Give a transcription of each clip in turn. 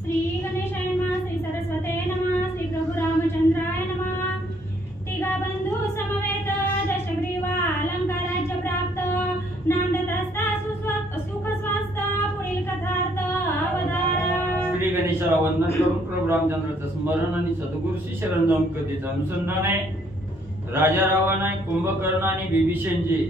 श्री गणेशाय नमः, श्री सरस्वते नमः, श्री प्रभु रामचंद्राय नमः। तिघा बंधू समवेत दशग्रीवा अलंकार राज्य प्राप्त नांदतस्ता सुख स्वास्थ पुढील कथार्थ अवतार। श्री गणेशाला वंदन करून प्रभू रामचंद्राचं स्मरण आणि सद्गुरू शिष्यरंजन कथेचं अनुसंधान आहे। राजा रावण आहे, कुंभकर्ण आणि विभीषणजी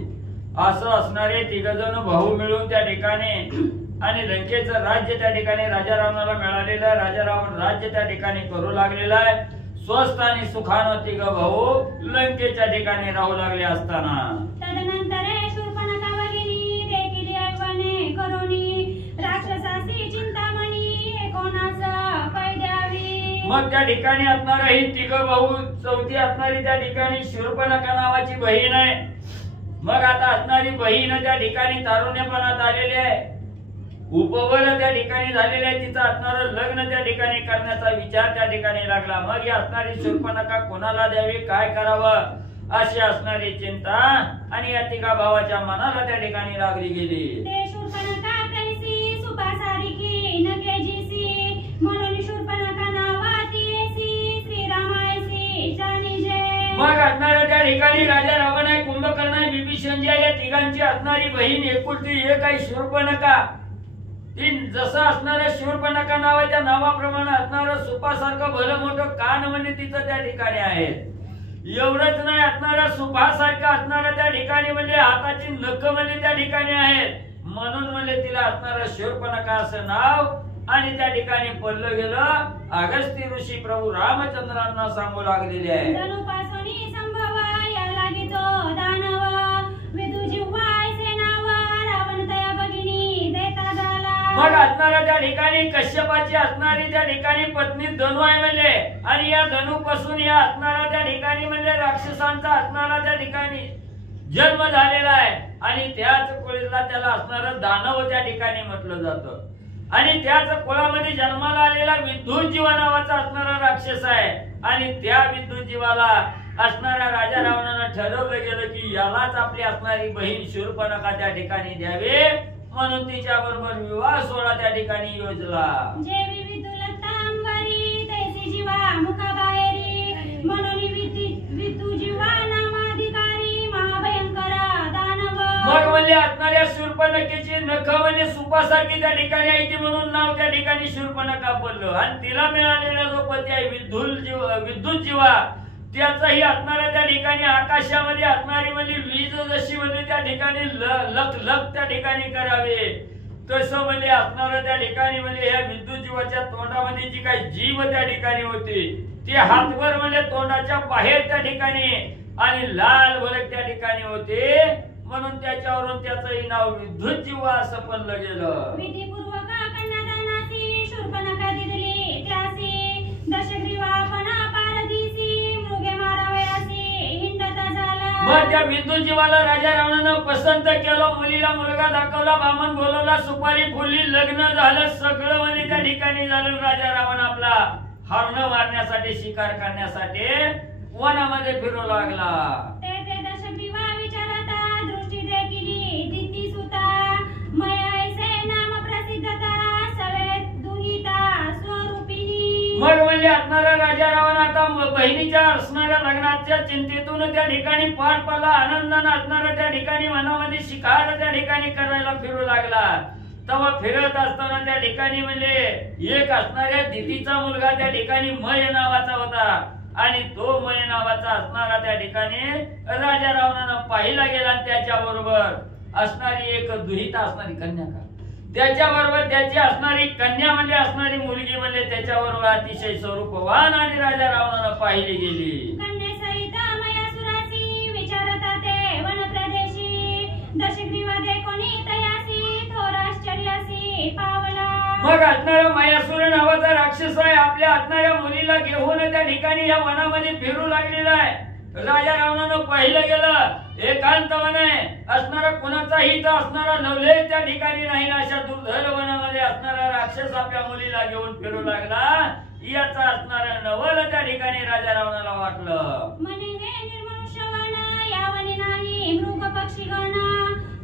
असं असणारे तिघजण भाऊ मिळून त्या ठिकाणी आणि लंकेचं राज्य त्या ठिकाणी राजा रावणाला मिळालेलं आहे। राजा रावण राज्य त्या ठिकाणी करू लागलेला आहे। स्वस्थ आणि सुखानं तिघ भाऊ लंकेच्या ठिकाणी राहू लागले असताना तदनंतर शूर्पणखा भगिनी देखील ऐवणे करोनी राक्षसाची चिंतामणी कोणाचा पै द्यावी। मग त्या ठिकाणी असणारा ही तिघ भाऊ चौथी असणारी त्या ठिकाणी शूर्पणखा नावाची बहीण आहे। मग आता असणारी बहीण त्या ठिकाणी तारुण्यपणात आलेली आहे, उपवर त्या ठिकाणी झालेले आहे। तिचं असणारं लग्न त्या ठिकाणी करण्याचा विचार त्या ठिकाणी लागला। मग ही असणारी शूर्पणखा कोणाला द्यावी, काय करावं अशी असणारी चिंता आणि या तिघा भावाच्या मनाला त्या ठिकाणी लागली गेली। ते शूर्पणखा कैसी सुपासारिकी नकेजीसी म्हणून शूर्पणखा नावातीसी श्रीरामायसी जाणीजे। मग असणाऱ्या त्या ठिकाणी राजा रावण आहे, कुंभकर्ण आहे, विभीषण या तिघांची असणारी बहीण एकुलती एक आहे शूर्पणखा। ती जसं असणाऱ्या शूर्पणखा नाव आहे त्या नावाप्रमाणे असणारं सुपासारखं भलं मोठं कान म्हणजे तिचं त्या ठिकाणी आहे। एवढंच नाही, असणाऱ्या सुपासारखं असणाऱ्या त्या ठिकाणी म्हणजे हाताची नख म्हणजे त्या ठिकाणी आहेत, म्हणून म्हणजे तिला असणारं शूर्पणखा असं नाव आणि त्या ठिकाणी पडलं गेलं। अगस्त्य ऋषी प्रभू रामचंद्रांना सांगू लागलेले आहे। धनुपासोनी संभव या लागितो दानव विदुजिव्हाय सेनावा रावण तया भगिनी देता झाला। मग असणाऱ्या त्या ठिकाणी कश्यपाची असणारी त्या ठिकाणी पत्नी धनु आहे म्हणजे, आणि या धनुपासून या असणाऱ्या त्या ठिकाणी म्हणजे राक्षसांचा असणारा त्या ठिकाणी जन्म झालेला आहे। आणि त्याच कुळीला त्याला असणारं दानव त्या ठिकाणी म्हटलं जातं। आणि त्याच कुळामध्ये जन्माला आलेला विद्युतजीवा नावाचा असणारा राक्षस आहे। आणि त्या विद्युतजीवाला असणाऱ्या राजा रावणानं ठरवलं गेलं की यालाच आपली असणारी बहीण शूर्पणखा त्या ठिकाणी द्यावे, म्हणून तिच्या बरोबर विवाह सोहळा त्या ठिकाणी योजला। जे विदुलतांबरी तैसी जीवा मुखाबाहेरी म्हणून विदुजीवा नामाधिकारी महाभयंकर दानव। मग म्हणजे असणाऱ्या शूर्पणखेची नख म्हणजे सुपासारखी त्या ठिकाणी आहे ती म्हणून नाव त्या ठिकाणी शूर्पणखा पडलं। आणि तिला मिळालेला जो पती आहे विद्युत जीवा त्याचाही असणाऱ्या त्या ठिकाणी आकाशामध्ये असणारी म्हणजे वीज जशी म्हणजे त्या ठिकाणी लख लख त्या ठिकाणी करावे तसं म्हणजे असणाऱ्या त्या ठिकाणी म्हणजे या विद्युत जीवाच्या तोंडामध्ये जी काही जीव त्या ठिकाणी होती ती हातभर म्हणजे तोंडाच्या बाहेर त्या ठिकाणी आणि लाल भलक त्या ठिकाणी होते, म्हणून त्याच्यावरून त्याचंही नाव विद्युत जीवा असं पडलं गेलं। विधिपूर्वक कन्यादानासी शूर्पणखा दिली त्यासी दशग्रीवापणा पारदीसी मृगे मारावयासी हिंडता झाला। मग त्या विद्युत जीवाला राजा रावणानं पसंत केलं, मुलीला मुलगा दाखवला, बामण बोलवला, सुपारी फुलली, लग्न झालं, सगळं म्हणजे त्या ठिकाणी झालं। राजा रावण आपला हरण मारण्यासाठी शिकार करण्यासाठी वनामध्ये फिरू लागला। ते दशग्रीवा विचारता दृष्टी देखिली दिती सुता मयासे नाम प्रसिद्धता सवेत दुहिता स्वरूपिणी। मग म्हणजे असणारा राजा रावण आता बहिणीच्या असणाऱ्या लग्नाच्या चिंतेतून त्या ठिकाणी पार पडला, आनंदानं असणारा त्या ठिकाणी मनामध्ये शिकार त्या ठिकाणी करायला फिरू लागला। तेव्हा फिरत असताना त्या ठिकाणी म्हणजे एक असणाऱ्या दितीचा मुलगा त्या ठिकाणी मय नावाचा होता, आणि तो मय नावाचा असणारा त्या ठिकाणी राजा रावणानं पाहिला गेला। त्याच्या बरोबर असणारी एक दुहिता असणारी कन्या का त्याच्याबरोबर त्याची असणारी कन्या म्हणजे असणारी मुलगी म्हणजे त्याच्याबरोबर अतिशय स्वरूपवान आणि राजा रावणानं पाहिली गेली। कन्येसहित मयासुरासी विचारता ते वनप्रदेशी दशग्रीवा देखोनी तयासी थोर आश्चर्यासी पावला। मग असणारा मयासुर नावाचा राक्षस आहे, आपल्या असणाऱ्या मुलीला घेऊन त्या ठिकाणी या वनामध्ये फिरू लागलेला आहे। राजा रावणानं पाहिलं गेलं एकांत वन आहे, असणारा कोणाचाही इथं असणारा नवलेश त्या ठिकाणी नाही, अशा दुर्धर वनामध्ये असणारा राक्षस आपल्या मुलीला घेऊन फिरू लागला। याचा असणारा नवल त्या ठिकाणी राजा रावणाला वाटलं। म्हणे हे निर्मनुष्यवन यावनी नाही मृग पक्षी गण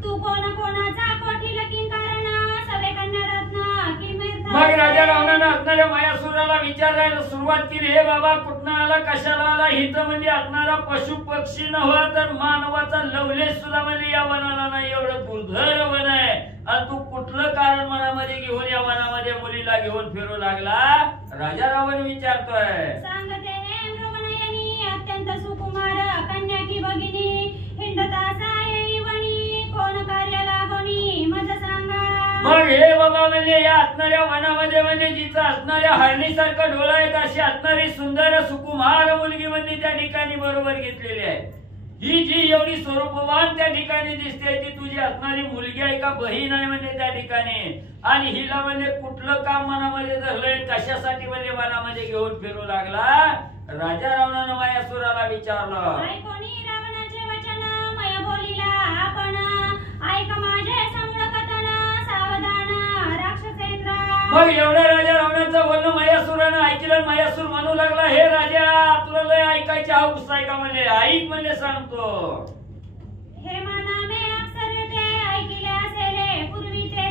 तू कोण कोणाचा कोठील किंकारण सवे कन्या रत्न किमिर्थ। मग राजा रावणानं असणाऱ्या मायासुराला विचारायला सुरुवात केली, हे बाबा कुठनं आला, कशाला आला? हिथं म्हणजे असणारा पशु पक्षी नव्हा तर मानवाचा लवलेश सुद्धा म्हणजे या वनाला नाही, एवढं दुर्धर वन आहे. आणि तू कुठलं कारण मनामध्ये घेऊन या वनामध्ये मुलीला घेऊन फिरू लागला? राजा रावण विचारतोय. सांगते हे मृगनयनी अत्यंत सुकुमार कन्या की भगिनी हिंडता सायी वनी कोण कार्य लागोनी मज सांगा. मग हे बाबा म्हणजे या असणाऱ्या वनामध्ये म्हणजे जिचं असणाऱ्या हरणीसारखं डोळा आहेत अशी असणारी सुंदर सुकुमार मुलगी म्हणजे त्या ठिकाणी बरोबर घेतलेली आहे. ही जी एवढी स्वरूपवान त्या ठिकाणी दिसते ती तुझी असणारी मुलगी आहे का बहीण आहे म्हणजे त्या ठिकाणी? आणि हिला म्हणजे कुठलं काम मनामध्ये धरलंय, कशासाठी म्हणजे वनामध्ये घेऊन फिरू लागला? राजा रावणानं मायासुराला विचारलं. ऐकोनी रावणाचे वचन मय बोलिला आपण ऐक माझे समूळ कथन सावधान राक्षसेंद्र. मग एवढं राजा रावणाचं बोलणं मायासुरानं ऐकलं. मायासुर म्हणू लागला, हे राजा तुला लय ऐकायची हौस आहे का? म्हणजे ऐक म्हणजे सांगतो. हे मनामे अक्षर ते ऐकिले असेले पूर्वी ते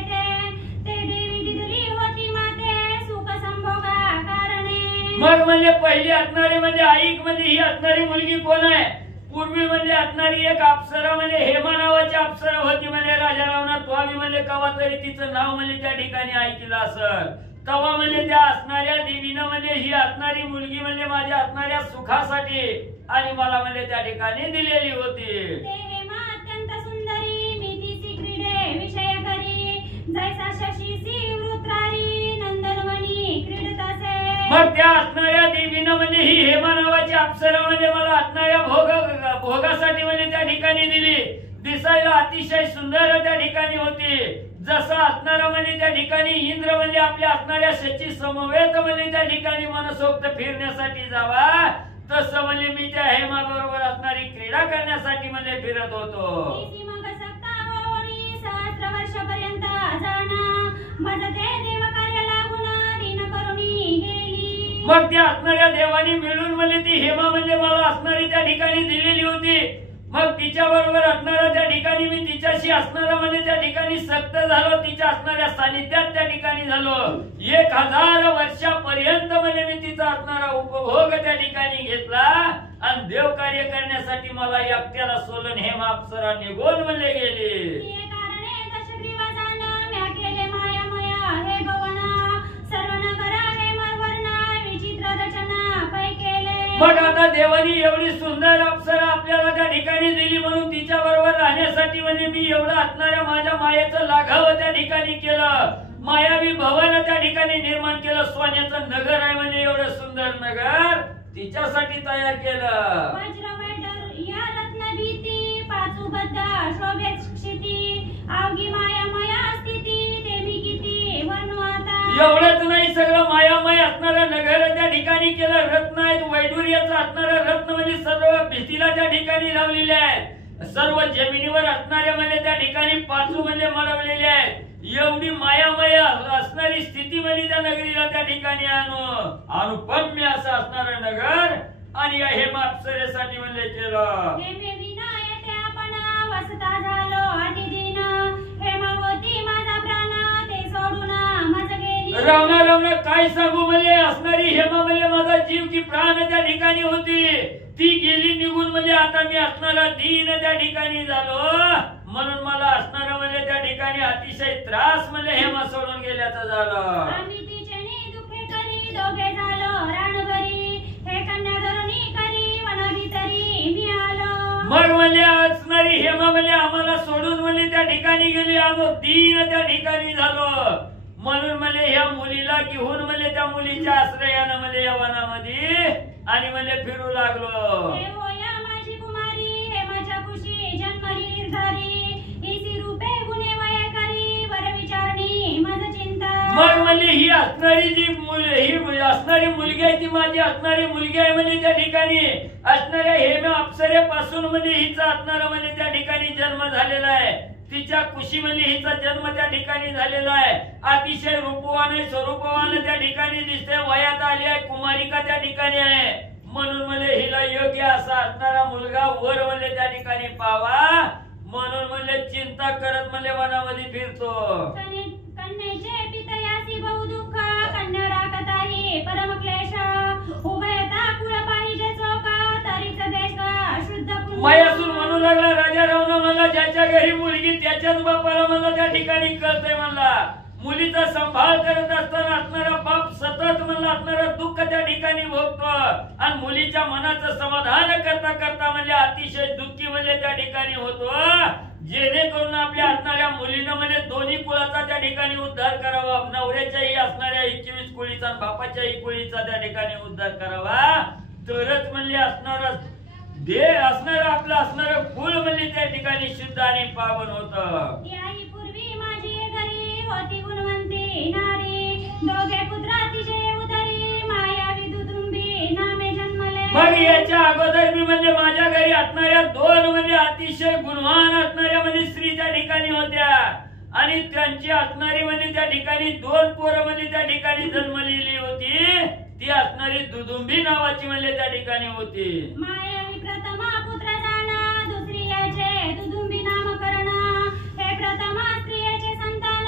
देवी दिदली होती माते सुख संभोगा कारणे. मग म्हणजे पहिली असणारी म्हणजे ऐक म्हणजे ही असणारी मुलगी कोण आहे? पूर्वी म्हणजे असणारी एक अप्सरा म्हणजे हेमा नावाची अप्सरा होती म्हणजे राजा रावणा. तो आम्ही म्हणजे कवा तरी तिचं नाव म्हणजे त्या ठिकाणी ऐकलं असं. तवा म्हणजे त्या असणाऱ्या देवीनं म्हणजे ही असणारी मुलगी म्हणजे माझ्या असणाऱ्या सुखासाठी आणि मला म्हणजे त्या ठिकाणी दिलेली होती. ते हेमा अत्यंत सुंदरी मीतीची क्रीडे विषय करी जैसा शशीसी वृत्रारी नंदनवनी क्रीडत असे. मग त्या असणाऱ्या देवीनं म्हणजे ही हेमा नावाची अप्सरा म्हणजे मला असणाऱ्या भोगासाठी म्हणजे त्या ठिकाणी दिली. दिसायला अतिशय सुंदर त्या ठिकाणी होती. जसं असणारा म्हणजे त्या ठिकाणी इंद्र म्हणजे आपल्या असणाऱ्या शची समवेत म्हणजे त्या ठिकाणी मनसोक्त फिरण्यासाठी जावा तसं म्हणजे मी त्या हेमा बरोबर असणारी क्रीडा करण्यासाठी म्हणजे फिरत होतो. मग सत्ता ओळी सहस्र वर्षपर्यंत जाणं मज ते देव कार्य लागून दिन करुणी गेली. मग त्या असणाऱ्या देवानी मिळून म्हणजे ती हेमा म्हणजे मला असणारी त्या ठिकाणी दिलेली होती. मग तिच्या बरोबर असणारा त्या ठिकाणी मी तिच्याशी असणारा म्हणजे त्या ठिकाणी सक्त झालो. तिच्या असणाऱ्या सानिध्यात त्या ठिकाणी झालो. 1000 वर्षापर्यंत म्हणजे मी तिचा असणारा उपभोग त्या ठिकाणी घेतला आणि देव कार्य करण्यासाठी मला एकट्याला सोडून हेमा अप्सरा निघून म्हणजे गेली. मग आता देवानी एवढी सुंदर अप्सरा आपल्याला त्या ठिकाणी दिली म्हणून तिच्या बरोबर राहण्यासाठी म्हणजे मी एवढं असणाऱ्या माझ्या मायेचं लाघावं त्या ठिकाणी केलं. मायावी भवन त्या ठिकाणी निर्माण केलं. सोन्याचं नगर आहे म्हणजे एवढं सुंदर नगर तिच्यासाठी तयार केलं. या रत्नभीती पाचूबद्ध शोभेत क्षिती अवघी मायामया स्थिती ते मी किती वर्णू आता. एवढंच नाही सगळं मायामय असणारं नगर त्या ठिकाणी केलं. रत्न आहेत वैडूर्याचं असणारं रत्न म्हणजे सर्व भिंतीला त्या ठिकाणी लावलेले आहेत. सर्व जमिनीवर असणाऱ्या म्हणजे त्या ठिकाणी पाचू म्हणजे मळवलेले आहेत. एवढी मायामय असणारी स्थिती म्हणजे त्या नगरीला त्या ठिकाणी अनुपम्य असं असणारं नगर आणि या हेमा अप्सरेसाठी म्हणजे केलं. वसता झालो अतिदिन हेमावती माझा प्राण ते सोडून मज गेली. रावणा काय सांगू म्हणजे असणारी हेमा म्हणजे माझा जीव की प्राण त्या ठिकाणी होती. ती गेली निघून म्हणजे आता मी असणारा दीन त्या ठिकाणी झालो. म्हणून मला असणारा म्हणजे त्या ठिकाणी अतिशय त्रास म्हणजे हेमा सोडून गेल्याचं झालं. आम्ही तिचे दुःखे करी दोघे झालो राणभरी हे कन्या धरुणी करी वनाभितरी मी आलो. मग म्हणजे असणारी हेमा म्हणजे आम्हाला सोडून म्हणजे त्या ठिकाणी गेली. आम्ही दीन त्या ठिकाणी झालो. म्हणून म्हणजे ह्या मुलीला घेऊन म्हणजे त्या मुलीच्या आश्रयानं म्हणजे या वनामध्ये आणि म्हणजे फिरू लागलो. हे होया माझी कुमारी हेमाच्या कुशी जन्मली निर्धारी इसी रूपे गुणे वयकारी वर विचारणी मज चिंता. मग म्हणजे ही असणारी जी ही असणारी मुलगी आहे ती माझी असणारी मुलगी आहे म्हणजे त्या ठिकाणी असणाऱ्या हेमा अप्सरेपासून म्हणजे हिचा असणारा म्हणजे त्या ठिकाणी जन्म झालेला आहे. तिच्या कुशीमध्ये हिचा जन्म त्या ठिकाणी झालेला आहे. अतिशय रूपवान आहे स्वरूपवान त्या ठिकाणी दिसते. वयात आली आहे कुमारिका त्या ठिकाणी आहे. म्हणून म्हणजे हिला योग्य असा असणारा मुलगा वर म्हणजे त्या ठिकाणी पावा म्हणून म्हणजे चिंता करत म्हणजे वनामध्ये फिरतो. कन्येचे पितयासी बहु दुःख कन्या राखत ज्याच्या घरी मुलगी त्याच्याच बापाला म्हणला त्या ठिकाणी कळतंय म्हणला. मुलीचा सांभाळ करत असताना असणारा बाप सतत म्हणला असणारा दुःख त्या ठिकाणी भोगतो आणि मुलीच्या मनाचं समाधान करता करता म्हणजे अतिशय दुःखी म्हणजे त्या ठिकाणी होतो. जेणेकरून आपल्या असणाऱ्या मुलीनं म्हणजे दोन्ही कुळाचा त्या ठिकाणी उद्धार करावा. नवऱ्याच्याही असणाऱ्या 21 कुळीचा आणि बापाच्याही कुळीचा त्या ठिकाणी उद्धार करावा. तरच म्हणजे असणारा देह असणारा आपलं असणारं कुळ म्हणजे त्या ठिकाणी शुद्ध आणि पावन होतं. याही पूर्वी माझी घरी होती गुणवंती नारी, दोघे पुत्र अतिशय उदरी, मायावी दुदुंबी नामे जन्मले. मग याच्या अगोदर मी म्हणजे माझ्या घरी असणाऱ्या 2 म्हणजे अतिशय गुणवान असणाऱ्या म्हणजे स्त्री त्या ठिकाणी होत्या आणि त्यांची असणारी म्हणजे त्या ठिकाणी 2 पोरं म्हणजे त्या ठिकाणी जन्मलेली होती. ती असणारी दुदुंबी नावाची म्हणजे त्या ठिकाणी होती. मायावी प्रथमा पुत्र जाना, दुसरी याचे दुदुंबी नामकरण, हे प्रथमा स्त्रियाचे संतान,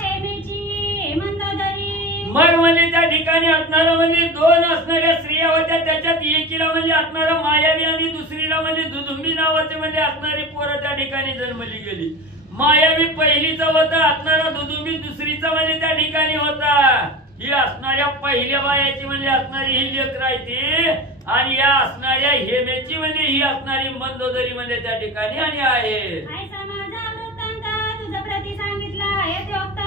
हे मीची मंदोदरी. मग म्हणजे त्या ठिकाणी असणारा म्हणजे 2 असणाऱ्या स्त्रिया होत्या. त्याच्यात एकीला म्हणजे असणारा मायावी आणि दुसरीला म्हणजे दुदुंबी नावाचे म्हणजे असणारी पोरं त्या ठिकाणी जन्मली गेली. मायावी पहिलीचा होता असणारा, दुदुंबी दुसरीचा म्हणजे त्या ठिकाणी होता. ही असणाऱ्या पहिल्या बायाची म्हणजे असणारी ही लेकर आहे ती आणि या असणाऱ्या हेमेची म्हणजे ही असणारी मंदोदरी म्हणजे त्या ठिकाणी आणि आहे. ऐसा माझा वृत्तांत तुझा प्रति सांगितला यथोक्त,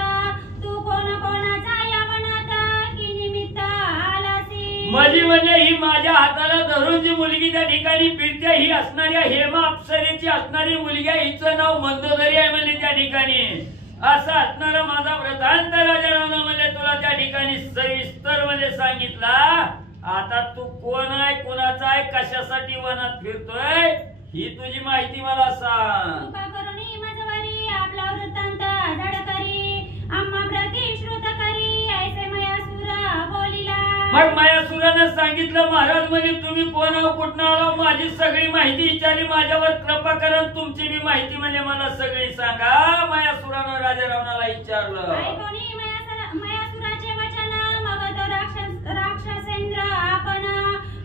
तू कोण कोणाचा या वनात की निमित्त आलासी. माझी म्हणजे ही माझ्या हाताला धरून जी मुलगी त्या ठिकाणी फिरते ही असणाऱ्या हेमा अप्सरेची असणारी मुलगी आहे. हिचं नाव मंदोदरी आहे म्हणजे त्या ठिकाणी. असा असणारा माझा वृत्तांत राजा रावणा म्हणजे तुला त्या ठिकाणी सविस्तर म्हणजे सांगितला. आता तू कोण आहे, कोणाचा आहे, कशासाठी वनात फिरतोय ही तुझी माहिती मला सांग. कृपा करून माझवारी आपला वृत्तांत धड करी, आम्हा प्रति श्रुत करी, ऐसे मयासुर बोलिला. मग मयासुरानं सांगितलं महाराज म्हणजे तुम्ही कोण आहो, कुठं आलो, माझी सगळी माहिती विचारली, माझ्यावर कृपा करा, तुमची बी माहिती म्हणजे मला सगळी सांगा. मयासुरानं राजा रावणाला विचारलं. ऐकोनी मयासुराचे वचन, मग तो राक्षसेंद्र आपण,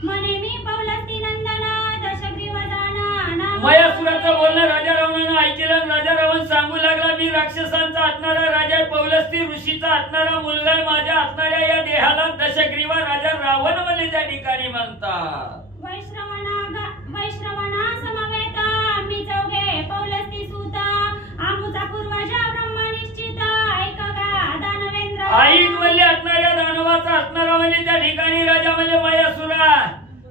म्हणे मी पौलस्ती नंदन दशग्रीव जाना. मयासुराचं बोलणं राजा रावणानं ऐकलं. राजा रावण सांगू लागला मी राक्षसांचा असणारा राजा पौलस्ती ऋषीचा असणारा मुलगा आहे. माझ्या असणाऱ्या या देहाला दशग्रीवा राजा रावण म्हणजे त्या ठिकाणी म्हणतात. वैश्रवणा समवेत आम्ही चौघे पौलस्ती सूत, आमुचा पूर्वज ब्रह्म निश्चित, ऐकगा दानवेंद्र. ऐक म्हणजे असणाऱ्या दानवाचा असणारा म्हणजे त्या ठिकाणी राजा म्हणजे मयासुरा.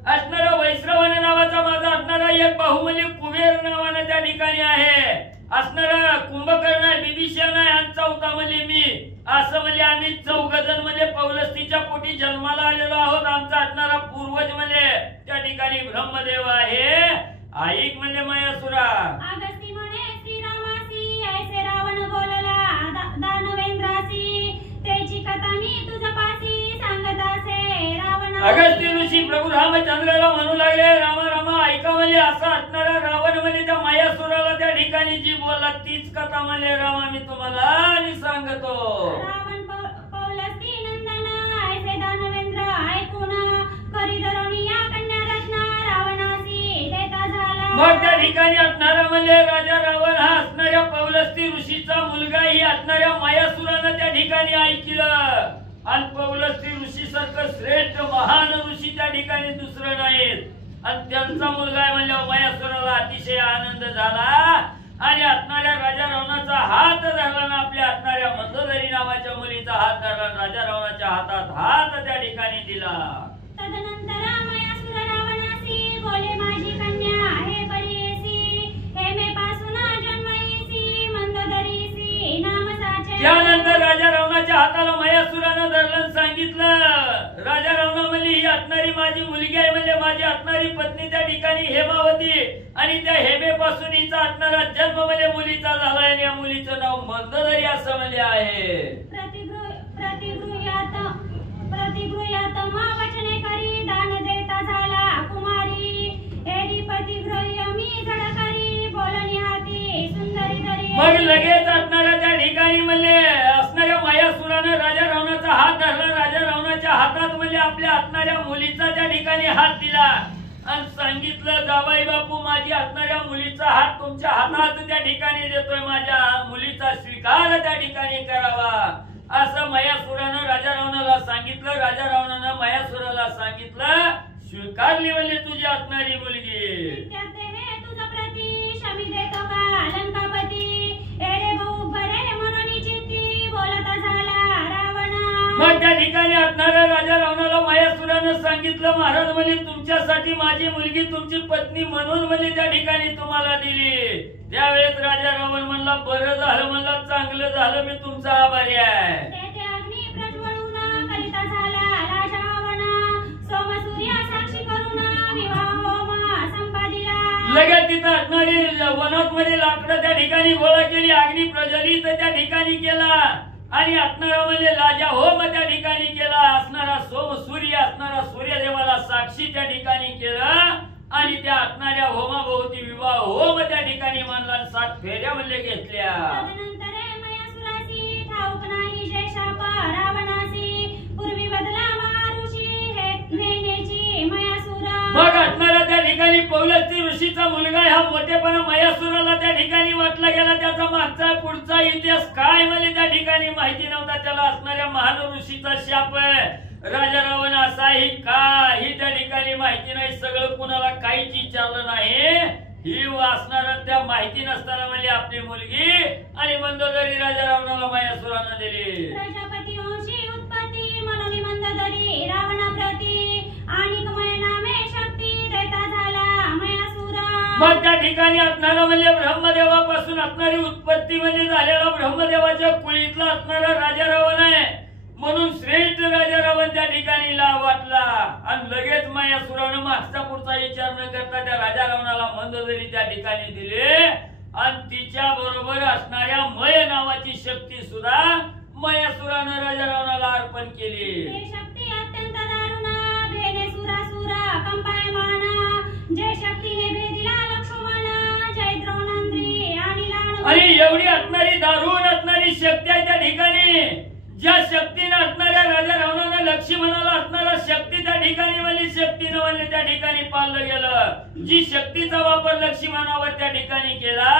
असणारा वैश्रवण नावाचा माझा असणारा एक भाऊ म्हणजे कुबेर नावानं त्या ठिकाणी आहे. असणारा कुंभकर्ण आहे, बिभीषण आहे आणि चौथा म्हणजे मी. असं म्हणजे आम्ही 4 जण म्हणजे पौलस्तीच्या पोटी जन्माला आलेलो आहोत. आमचा असणारा पूर्वज म्हणजे त्या ठिकाणी ब्रह्मदेव आहे. ऐक म्हणजे मयासुरा. अगस्ती म्हणे श्रीरामासी, ऐसे रावण बोलला दानवेंद्रासी, त्याची कथा मी तुझ्या पासी सांगत असे रावण. अगस्ती ऋषी प्रभू रामचंद्राला म्हणू लागले रामा रामा ऐका म्हणजे असा असणारा रावण म्हणजे त्या मयासुराला त्या ठिकाणी जी बोलला तीच कथा म्हणजे रामा मी तुम्हाला आणि सांगतो. रावण पौलस्ती नंदन ऐसे दानवेंद्र ऐकून, करी धरोणी या कन्या रत्न रावणासी देता झाला. मग त्या ठिकाणी असणारा म्हणजे राजा रावण हा असणाऱ्या पौलस्ती ऋषीचा मुलगा ही असणाऱ्या मयासुरानं त्या ठिकाणी ऐकलं. आणि पौलस्ती ऋषी सारखं श्रेष्ठ महान ऋषी त्या ठिकाणी दुसरं नाहीत. आणि त्यांचा मुलगा आहे म्हणजे मयासुराला अतिशय आनंद झाला आणि असणाऱ्या राजा रावणाचा हात धरला ना आपल्या असणाऱ्या मंदोदरी नावाच्या मुलीचा हात धरला. राजा रावणाच्या हातात हात त्या ठिकाणी दिला. तदनंतर मयासुर रावणासी बोले माझी कन्या हे परियेसी, हे मे पासून जन्मयेसी मंदोदरीसी नाम साचे. त्यानंतर राजा रावणाच्या हाताला मयासुरानं धरलं सांगितलं राजा रावणा म्हणजे ही असणारी माझी मुलगी आहे म्हणजे माझी असणारी पत्नी त्या ठिकाणी हेमावती आणि त्या हेमेपासून हिचा असणारा जन्म म्हणजे मुलीचा झाला आणि या मुलीचं नाव मंदोदरी असं म्हणजे आहे. प्रतिगृह्यात मा वचने करी दान देता झाला कुमारी, एडिपती गृह्य मी झडकरी बोलणी हाती सुंदरी तरी. मग लगेच असणाऱ्या त्या ठिकाणी म्हणजे असणाऱ्या मयासुरानं राजा रावणाचा हात धरला. राजा रावणाच्या हातात म्हणजे आपल्या असणाऱ्या मुलीचा त्या ठिकाणी हात दिला आणि सांगितलं जावाई बापू माझी असणाऱ्या मुलीचा हात तुमच्या हातात त्या ठिकाणी देतोय, माझ्या मुलीचा स्वीकार त्या ठिकाणी करावा असं मयासुरानं राजा रावणाला सांगितलं. राजा रावणानं मयासुराला सांगितलं स्वीकारली म्हणले तुझी असणारी मुलगी. विद्यार्थे हे तुझं प्रती शमी देतो का लंकापती, एरे भाऊ बरे म्हणून चित्ती बोलता झाला रावण. मग त्या ठिकाणी असणाऱ्या राजा रावणाला मयासुरानं सांगितलं महाराज म्हणजे तुमच्यासाठी माझी मुलगी तुमची पत्नी म्हणून म्हणजे त्या ठिकाणी तुम्हाला दिली. त्यावेळेस राजा रावण म्हणला बरं झालं, म्हणला चांगलं झालं, मी तुमचा आभारी आहे. तेथे अग्नी प्रज्वलून कलिता झाला राजावन, सोम सूर्य साक्षी करून विवाह होम संपादिला. लगेच तिथं असणारी वनात मध्ये लाकडं त्या ठिकाणी गोळा केली, अग्नी प्रज्वलित त्या ठिकाणी केला आणि असणारा म्हणजे लाजा होम त्या ठिकाणी केला. असणारा सोम सूर्य असणारा सूर्यदेवाला साक्षी त्या ठिकाणी केलं आणि त्या असणाऱ्या होमाभोवती विवाह होम त्या ठिकाणी मानला. 7 फेऱ्या म्हणजे घेतल्या. तदनंतर मयासुरासी ठाऊक नाही जे शाप रावणासी, पूर्वी बदला मारुषी हे नेण्याची मयासुरा. मग असणारा त्या ठिकाणी पौलस्त्य ऋषीचा मुलगा हा मोठेपणा मयासुराला त्या ठिकाणी वाटला गेला. त्याचा मागचा पुढचा इतिहास काय म्हणजे त्या ठिकाणी माहिती नव्हता. त्याला असणाऱ्या महान ऋषीचा शाप राजा रावण असाही काही त्या ठिकाणी माहिती नाही. सगळं कुणाला काहीच विचारलं नाही. ही असणारा त्या माहिती नसताना म्हणजे आपली मुलगी आणि मंदोदरी राजा रावणाला मयासुरानं दिली. प्रजापती वंशी उत्पत्ती म्हणून मंदोदरी रावणा प्रती, आणि कमय नामे शक्ती देता झाला मयासुरा. मग त्या ठिकाणी असणारा म्हणजे ब्रह्मदेवापासून असणारी उत्पत्ती म्हणजे झालेला ब्रह्मदेवाच्या कुळीतला असणारा राजा रावण आहे म्हणून श्रेष्ठ राजा रावण त्या ठिकाणी वाटला. आणि लगेच मयासुरानं मागचा पुढचा विचार न करता त्या राजा रावणाला मंदोदरी त्या ठिकाणी दिले आणि तिच्या बरोबर असणाऱ्या मय नावाची शक्ती सुद्धा मयासुरानं राजा रावणाला अर्पण केली. हे शक्ती अत्यंत दारुण भेने सुरासुरा कंपायमान, जे शक्तीने भेदिला लक्ष्मण जय द्रोणांद्री आणि लाण. आणि एवढी असणारी दारुण असणारी शक्ती आहे त्या ठिकाणी, ज्या शक्तीने असणाऱ्या राजा रावणानं लक्ष्मणाला असणारा शक्ती त्या ठिकाणी म्हणजे शक्तीनं म्हणजे त्या ठिकाणी पाळलं गेलं. जी शक्तीचा वापर लक्ष्मणावर त्या ठिकाणी केला,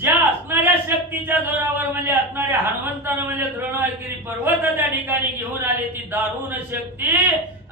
ज्या असणाऱ्या शक्तीच्या जोरावर म्हणजे असणाऱ्या हनुमंतानं म्हणजे द्रोणागिरी पर्वत त्या ठिकाणी घेऊन आले, ती दारुण शक्ती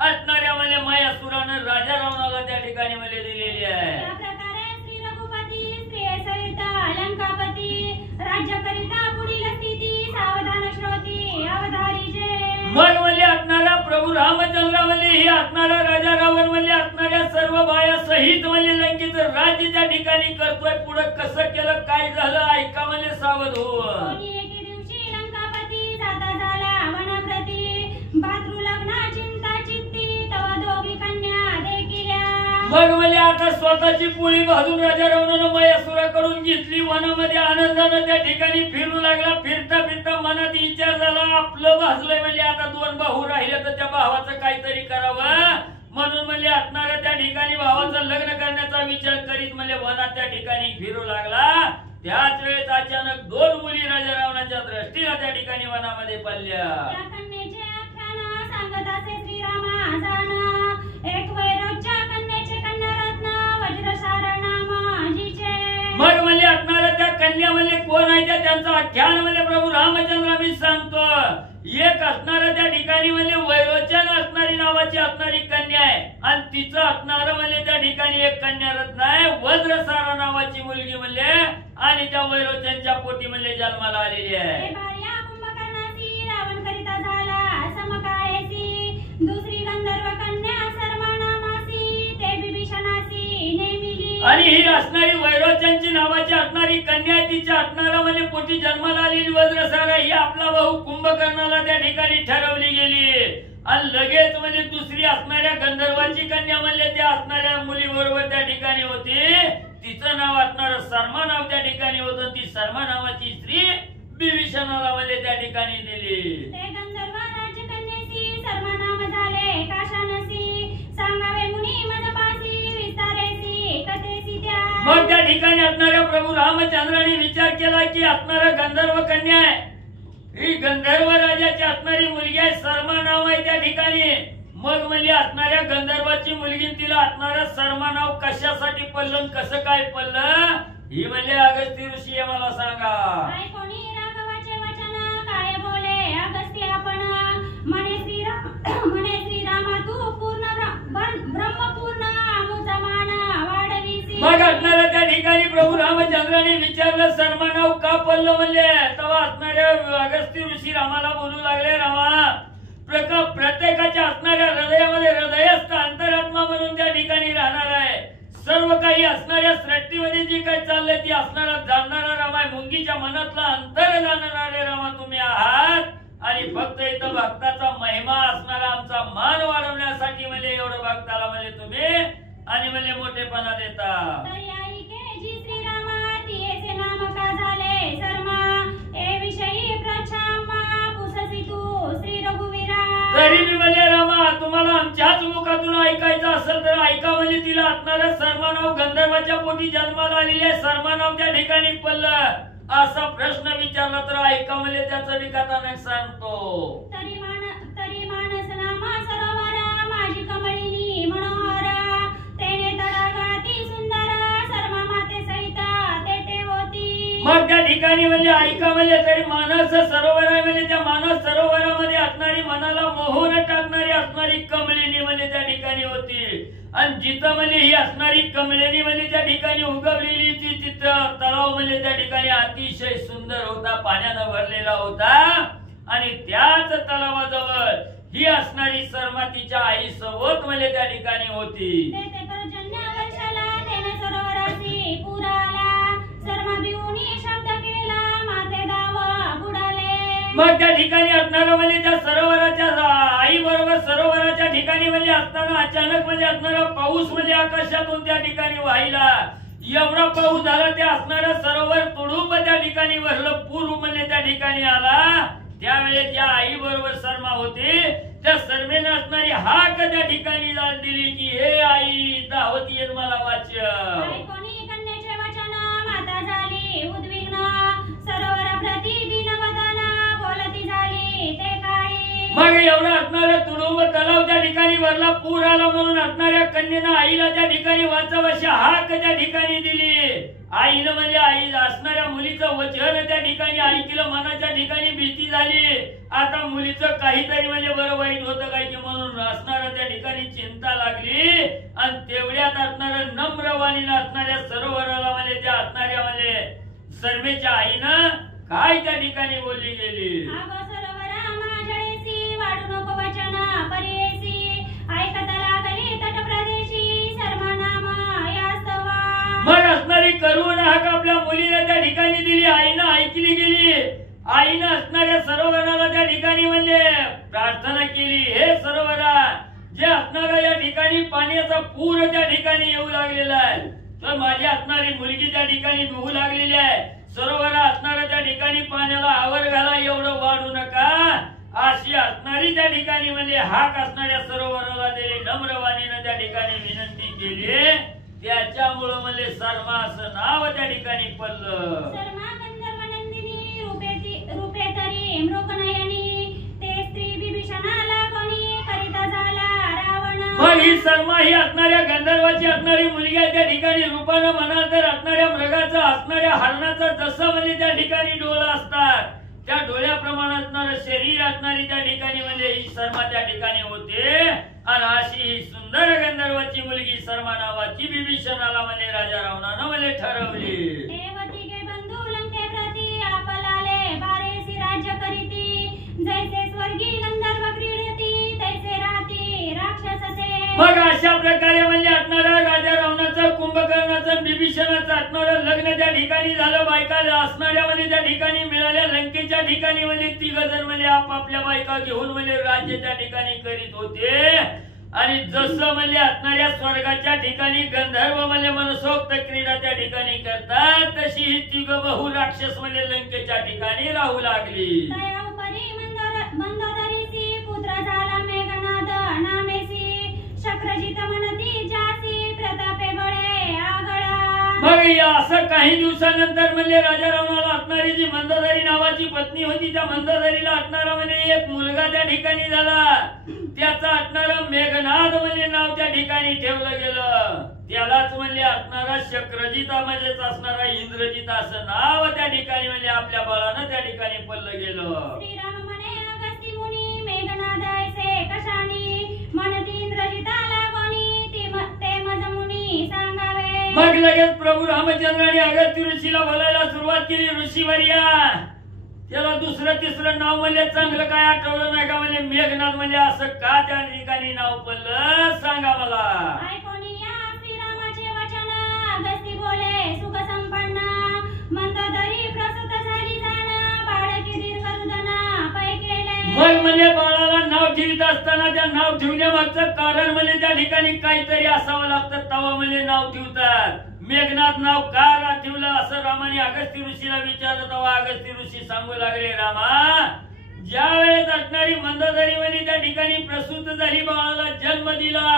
असणाऱ्या म्हणजे मयासुरानं राजा रावणाला त्या ठिकाणी म्हणजे दिलेली आहे. या प्रकारे श्री रघुपती श्री सरिता लंकापती राज्य करिता पुढील स्थिती सावधान श्रोती अवधारीजे. मग म्हणजे असणारा प्रभू रामचंद्र म्हणजे हे असणारा राजा रावण म्हणजे असणाऱ्या सर्व बाया सहित म्हणजे लंकेचं राज्य त्या ठिकाणी करतोय. पुढे कसं केलं काय झालं ऐका म्हणजे सावध हो. एके दिवशी लंकापती जाता झाला वनप्रती, भातृ लग्न चिंता चित्ती तव दोघी कन्या देखिल्या. मग म्हणजे आता स्वतःची पोळी भाजून राजा रावणानं मयासुराकडून घेतली. वनामध्ये आनंदानं त्या ठिकाणी फिरू लागला. फिरता फिरता मनात विचार झाला आपलं भाजलंय म्हणजे आता 2 भाऊ राहिले तर त्या भावाचं काहीतरी करावं म्हणून म्हणजे असणाऱ्या त्या ठिकाणी भावाचं लग्न करण्याचा विचार करीत म्हणजे वनात त्या ठिकाणी फिरू लागला. त्याच वेळेस अचानक 2 मुली राजा रावणाच्या दृष्टीला त्या ठिकाणी वनामध्ये पडल्या. त्या कन्येचे आख्यान सांगत असे श्रीरामा जाण, एक वैरोच्या कन्येचे कन्यारत्न वज्रसार नाम जिचे. मग म्हणजे असणाऱ्या त्या कन्या म्हणजे कोण आहे त्यांचं आख्यान म्हणजे प्रभू रामचंद्र मी सांगतो. एक असणाऱ्या त्या ठिकाणी म्हणजे वैरोचन असणारी नावाची असणारी कन्या आहे आणि तिचं असणारं म्हणजे त्या ठिकाणी एक कन्यारत्न आहे वज्रसारा नावाची मुलगी म्हणजे आणि त्या वैरोचनच्या पोटी म्हणजे जन्माला आलेली आहे. हे भार्या कुंभकर्णासी रावण करिता झाला समकाळेसी, दुसरी गंधर्व कन्या सर्वनामासी ते विभीषणासी नेमिली. आणि ही असणारी वैरोचनची नावाची असणारी कन्या तिच्या असणारा म्हणजे पोटी जन्माला आलेली वज्रसारा ही आपला भाऊ कुंभकर्णाला त्या ठिकाणी ठरवली गेली. आणि लगेच म्हणजे दुसरी असणाऱ्या गंधर्वाची कन्या म्हणजे त्या असणाऱ्या मुली बरोबर त्या ठिकाणी होती. तिचं नाव असणारं शर्मा नाव त्या ठिकाणी होतं. ती शर्मा नावाची स्त्री विभीषणाला म्हणजे त्या ठिकाणी दिली. ते गंधर्व राजकन्येसी सर्वनाम झाले काशानसी, सांगावे मुनी मनपासी विस्तारेसी कथेसी त्या. मग त्या ठिकाणी असणाऱ्या प्रभू रामचंद्राने विचार केला की असणारा गंधर्व कन्या आहे, ही गंधर्व राजाची असणारी मुलगी आहे, शर्मा नाव आहे त्या ठिकाणी. मग म्हणजे असणाऱ्या गंधर्वाची मुलगी तिला असणाऱ्या शर्मा नाव कशासाठी पडलं कसं काय पडलं ही म्हणजे अगस्त्य ऋषी आहे मला सांगा. काय कोणी राघवाचे वचन काय बोले अगस्त्य आपण म्हणे श्रीरामा तू पूर्ण ब्रह्मपूर्ण आमुचा मान वाढवीसी. मग असणाऱ्या त्या ठिकाणी प्रभू रामचंद्राने विचारलं शर्मा नाव का पडलं म्हणजे तेव्हा असणाऱ्या अगस्त्य ऋषी रामाला बोलू लागले रामा प्रत्येकाच्या असणाऱ्या हृदयामध्ये हृदयस्थ अंतरात्मा म्हणून त्या ठिकाणी राहणार आहे. सर्व काही असणाऱ्या सृष्टीमध्ये जी काही चाललंय ती असणारा जाणणारा राम आहे. मुंगीच्या मनातला अंतर जाणणारे रामा तुम्ही आहात आणि फक्त इथं भक्ताचा महिमा असणारा आमचा मान वाढवण्यासाठी म्हणजे एवढं भक्ताला म्हणजे तुम्ही आणि म्हणजे मोठेपणा देता. तरी ऐके जी श्रीरामा तियेचे नाम का झाले शर्मा ए विषयी प्रच्छामा पुससी तू श्री रघुवीरा. तरी मी म्हणजे रामा तुम्हाला आमच्याच मुखातून ऐकायचं असेल तर ऐका म्हणजे तिला असणाऱ्या शर्मा नाव गंधर्वाच्या पोटी जन्माला आलेले शर्मा नाव त्या ठिकाणी पडलं असा प्रश्न विचारला तर ऐका म्हणजे त्याचं मी कथानक सांगतो. तरी मानस नामा सरोवरा माझी कमळिनी मनोहर तेने तडागाती सुंदर शर्मा माते सहित तेथे होती. मग त्या ठिकाणी म्हणजे ऐका म्हणजे तरी मानस सरोवर आहे म्हणजे त्या मानस सरोवरामध्ये असणारी मनाला मोहून टाकणारी असणारी कमळिनी म्हणजे त्या ठिकाणी होती. आणि जिथं म्हणजे ही असणारी कमळिनी म्हणजे त्या ठिकाणी उगवलेली ती तिथं तलाव म्हणजे त्या ठिकाणी अतिशय सुंदर होता पाण्यानं भरलेला होता आणि त्याच तलावाजवळ ही असणारी शर्मा तिच्या आई सोबत म्हणजे त्या ठिकाणी होती. तेथे पर्जन्य वर्षाला तेने सरोवरासी पूर आला शर्मा बिऊनी शब्द केला माते दावा बुडाले. मग त्या ठिकाणी असणारा म्हणजे त्या सरोवराच्या आई बरोबर सरोवराच्या ठिकाणी म्हणजे असताना अचानक म्हणजे असणारा पाऊस म्हणजे आकाशातून त्या ठिकाणी वाहिला. एवढा पाऊस झाला त्या असणारा सरोवर तुडुंब त्या ठिकाणी भरलं पूर म्हणजे त्या ठिकाणी आला. त्यावेळेस ज्या आई बरोबर शर्मा होती त्या शर्मेने असणारी हाक त्या ठिकाणी दिली की हे आई दावती मला वाच. कोणी कन्याचे वचन माता झाली उद्विग्न सरोवर प्रति दीनवदन बोलती झाली ते काळी. मग एवढा असणारा तुडुंब तलाव त्या ठिकाणी भरला पूर आला म्हणून असणाऱ्या कन्येनं आईला त्या ठिकाणी वाचवाशी हाक त्या ठिकाणी दिली. आईनं म्हणजे आई असणाऱ्या मुलीचं वचन त्या ठिकाणी ऐकलं मनाच्या ठिकाणी भीती झाली. आता मुलीचं काहीतरी म्हणजे बरं वाईट होतं काय की म्हणून असणारा त्या ठिकाणी चिंता लागली आणि तेवढ्यात असणाऱ्या नम्रवाणीनं असणाऱ्या सरोवराला म्हणजे त्या असणाऱ्या म्हणजे शर्मेच्या आईनं काय त्या ठिकाणी बोलली गेली. सरोवरा माझळेसी वाढू नको वचन परेसी ऐकता लागली तट प्रदेशी शर्मा नाम यास्तवा. मग असणारी करुण हाक आपल्या मुलीने त्या ठिकाणी दिली. आईनं ऐकली गेली. आईनं असणाऱ्या सरोवराला त्या ठिकाणी म्हणजे प्रार्थना केली हे सरोवरा जे असणारा या ठिकाणी पाण्याचा पूर त्या ठिकाणी येऊ लागलेला आहे तर माझी असणारी मुलगी त्या ठिकाणी भिवू लागलेली आहे. सरोवरा असणारा त्या ठिकाणी पाण्याला आवर घाला एवढं वाढू नका अशी असणारी त्या ठिकाणी म्हणजे हाक असणाऱ्या सरोवराला दिली. नम्रवाणीनं त्या ठिकाणी विनंती केली. त्याच्यामुळं म्हणजे शर्मा असं नाव त्या ठिकाणी पडलं. शर्मा गंधर्व नंदिनी रूपे तरी मृगनयनी ते स्त्री विभीषणाला कोणी करिता झाला रावण. मग ही शर्मा ही असणाऱ्या गंधर्वाची असणारी मुलगी आहे. त्या ठिकाणी रूपानं म्हणाल तर असणाऱ्या मृगाचं असणाऱ्या हरणाचं जसं म्हणजे त्या ठिकाणी डोळं असतात त्या डोळ्याप्रमाणे असणारं शरीर असणारी त्या ठिकाणी म्हणजे ही शर्मा त्या ठिकाणी होते. आणि अशी ही सुंदर गंधर्वाची मुलगी शर्मा नावाची विभीषणाला म्हणजे राजा रावणानं म्हणजे ठरवली. देवतिके बंधू लंके प्रती आपलाले बारेसी राज्य करीती जैसे स्वर्गी गंधर्व क्रीडती तैसे राहती राक्षसते. मग अशा प्रकारे म्हणजे असणारा राजा रावणाचं कुंभकर्णाचं विभीषणाचं असणारं लग्न त्या ठिकाणी झालं. बायका असणाऱ्या म्हणजे त्या ठिकाणी मिळाल्या लंकेच्या ठिकाणी म्हणजे तिघ जण म्हणजे आपापल्या बायका घेऊन म्हणजे राज्य त्या ठिकाणी करीत होते. आणि जसं म्हणजे असणाऱ्या स्वर्गाच्या ठिकाणी गंधर्व म्हणजे मनसोक्त क्रीडा त्या ठिकाणी करतात तशी ही तिघ बहु राक्षस म्हणजे लंकेच्या ठिकाणी राहू लागली. मंदोदरीसी पुत्र झाला मेघनाद नामेसी शक्रजित म्हणती जासी प्रतापे बळे आगळा. मग असं काही दिवसानंतर म्हणजे राजा रावणाला असणारी जी मंदोदरी नावाची पत्नी होती त्या मंदोदरीला असणारा म्हणजे एक मुलगा त्या ठिकाणी झाला. त्याचा असणारा मेघनाद म्हणजे नाव त्या ठिकाणी ठेवलं गेलं. त्यालाच म्हणजे असणारा शक्रजिता म्हणजेच असणारा इंद्रजित असं नाव त्या ठिकाणी म्हणजे आपल्या बाळानं त्या ठिकाणी पडलं गेलं. श्रीराम म्हणे अगस्ती मुनी मेघनाद ऐसे कशानी म्हणती इंद्रजिता लागोनी ते मज मुनी सांगावे. मग लगेच प्रभू रामचंद्राने अगस्ती ऋषीला बोलायला सुरुवात केली. ऋषीवर्या, त्याला दुसरं तिसरं नाव म्हणजे चांगलं काय आठवलं नाही का? म्हणजे मेघनाथ म्हणजे असं का त्या ठिकाणी नाव पडलं सांगा मला. ऐकोनी या श्रीरामाचे वचन अगस्ती बोले सुख संपन्न मंदोदरी प्रसूत झाली जाण बाळके दीर्घ रुदन पै केले. मग म्हणजे बाळाला नाव ठेवत असताना त्या नाव ठेवण्यामागचं कारण म्हणजे त्या ठिकाणी काहीतरी असावं लागतं, तवा म्हणजे नाव ठेवतात. मेघनाथ नाव का ठेवलं असं रामाने अगस्ती ऋषीला विचारलं. तेव्हा अगस्ती ऋषी सांगू लागले, रामा, ज्या वेळेस असणारी मंदोदरी म्हणे त्या ठिकाणी प्रसूत झाली, बाळाला जन्म दिला,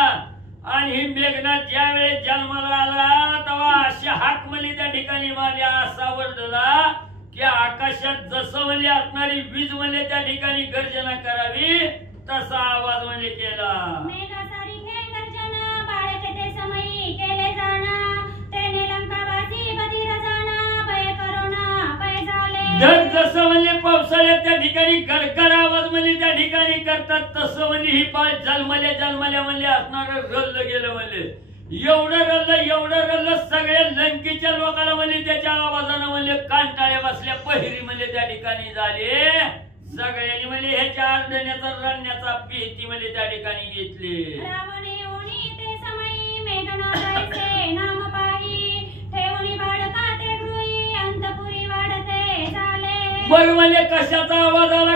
आणि ही मेघनाथ ज्या वेळेस जन्माला आला तेव्हा अशी हाक म्हणे त्या ठिकाणी माझ्या असा वरडला की आकाशात जसं म्हणजे असणारी वीज म्हणजे त्या ठिकाणी गर्जना करावी तसा आवाज म्हणजे केला. मेघासारिखे गर्जन बाळके ते समयी केले जाण तेने लंकावासी बधीर जाण भय करोना भय झाले. ढग जसं म्हणजे पावसाळ्यात त्या ठिकाणी गडगड आवाज म्हणजे त्या ठिकाणी करतात तसं म्हणजे ही बाळ जन्मल्या म्हणजे असणार रल्लं गेलं. म्हणजे एवढं रल्लं सगळ्या लंकेच्या लोकांना म्हणजे त्याच्या आवाजानं म्हणजे कांटाळ्या बसल्या पहिरी म्हणजे त्या ठिकाणी झाले. सगळ्यांनी म्हणजे ह्याच्या आरडण्याचा रडण्याचा भीती म्हणजे त्या ठिकाणी घेतली. रावणे ओणी ते समयी मेघनादायचे नाम पाही ठेवणी बाळका ते गृही अंतपुरी वाढते झाले. मग म्हणजे कशाचा आवाज आला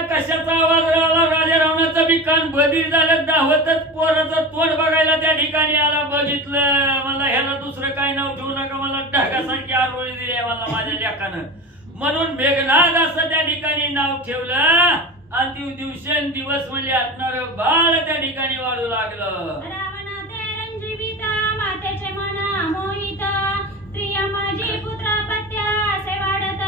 आला राजा रावणाचा बी कान बधीर झालं. धावतच पोराचं तोंड बघायला त्या ठिकाणी आला. बघितलं, मला ह्याला दुसरं काय नाव ठेवू नका, मला ढगासारखी आरोळी दिली आहे मला माझ्या लेकानं, म्हणून मेघनाद असं त्या ठिकाणी नाव ठेवलं. आणि दिवसेंदिवस म्हणजे असणार बाळ त्या ठिकाणी वाढू लागलं. रावणा ते रंजीविता मातेचे मन मोहित प्रिया माझी पुत्रापत्या असे वाढत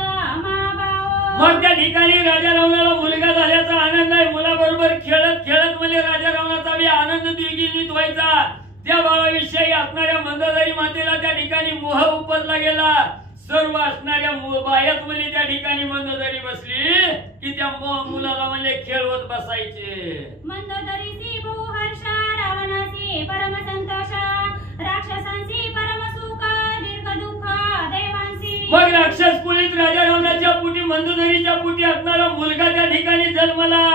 महाभाव. मग त्या ठिकाणी राजा रावणाला मुलगा झाल्याचा आनंद आहे. मुलाबरोबर खेळत खेळत म्हणजे राजा रावणाचा बी आनंद द्विगुणित व्हायचा. त्या बाळाविषयी असणाऱ्या मंदोदरी मातेला त्या ठिकाणी मोह उपजला गेला. सर्व असणाऱ्या बायात म्हणजे त्या ठिकाणी मंदोदरी बसली की त्या मुलाला म्हणजे खेळवत बसायचे. मंदोदरीसी बहु हर्ष रावणासी परम संतोष राक्षसांसी परम सुख दीर्घ दुःख देवांसी. मग राक्षस कुळीत राजा रावणाच्या पोटी मंदोदरीच्या पोटी असणारा मुलगा त्या ठिकाणी जन्मला,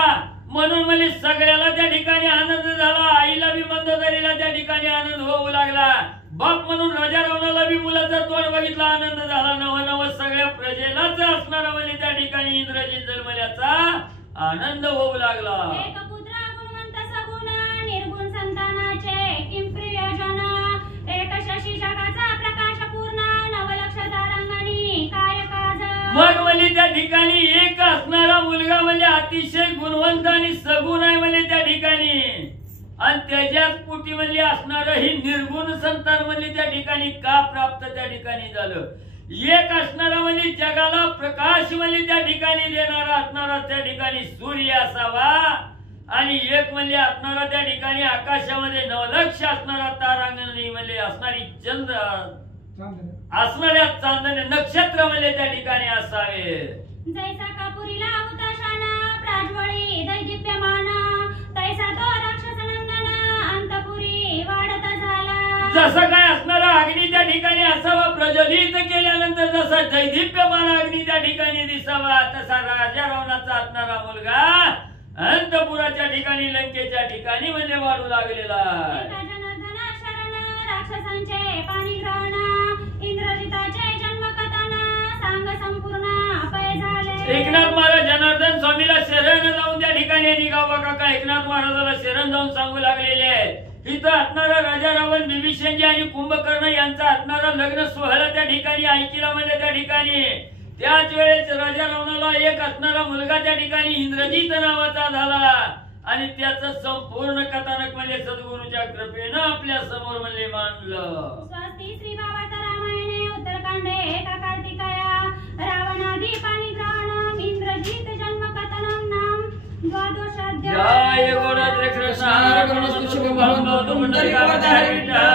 म्हणून म्हणजे सगळ्याला त्या ठिकाणी आनंद झाला. आईला बी मंदोदरीला त्या ठिकाणी आनंद होऊ लागला. बाप म्हणून राजा रावणाला बी मुलाचा तोंड बघितला, आनंद झाला. नव सगळ्या प्रजेलाच असणारा म्हणजे त्या ठिकाणी इंद्रजित जन्मल्याचा आनंद होऊ लागला. एक पुत्र गुणवंत सगुण निर्गुण संतानाचे किं प्रियजन एक शशी जगाचा प्रकाश पूर्ण नवलक्ष तारांगणी काय काज. मग म्हणजे त्या ठिकाणी एक असणारा मुलगा म्हणजे अतिशय गुणवंत आणि सगुण आहे म्हणजे त्या ठिकाणी, आणि त्याच्याच पोटी म्हणजे असणार ही निर्गुण संतान म्हणजे त्या ठिकाणी का प्राप्त त्या ठिकाणी झालं. एक असणारा म्हणजे जगाला प्रकाश म्हणजे त्या ठिकाणी देणारा असणारा त्या ठिकाणी सूर्य असावा, आणि एक म्हणजे असणारा त्या ठिकाणी आकाशामध्ये नवलक्ष असणारा तारांगणी म्हणजे असणारी चंद्र असणाऱ्या चांदणे नक्षत्र म्हणजे त्या ठिकाणी असावे. जैसा कापुरीला हुताशाना प्राज्वळी दैदिप्यमान तैसा तो राक्षसनंदन अंतपुरी वाढत झाला. जसं काय असणारा अग्नी त्या ठिकाणी असावा, प्रज्वलित केल्यानंतर जसा दैदिप्यमान अग्नी त्या ठिकाणी दिसावा, तसा राजा रावणाचा असणारा मुलगा अंतपुराच्या ठिकाणी लंकेच्या ठिकाणी म्हणजे वाढू लागलेला. जनार्दन शरण राक्षसांचे पाणी ग्रहण इंद्रजिताचे जन्म कथन सांग संपूर्ण अपय झाले. एकनाथ महाराज जनार्दन स्वामीला शरण जाऊन त्या ठिकाणी निघावा काका एकनाथ महाराजाला शरण जाऊन सांगू लागलेले आहे. इथं असणारा राजा रावण बिभीषणजी आणि कुंभकर्ण यांचा असणारा लग्न सोहळा त्या ठिकाणी ऐकिला म्हणजे त्या ठिकाणी त्याच वेळेस राजा रावणाला एक असणारा मुलगा त्या ठिकाणी इंद्रजित नावाचा झाला, आणि त्याचं संपूर्ण कथानक म्हणजे सद्गुरूच्या कृपेनं आपल्या समोर म्हणजे मांडलं. स्वस्ति श्री भावात रामायणे उत्तरकांडे एका कार्तिकाया रावणादी पाणी ग्रहणम इंद्रजित जन्म कथनम नाम द्वादश नमोऽस्त्य जय गुरुश्री कृष्ण गणेश शुभ भवन्तु पुण्डरीकावतारे विठ्ठल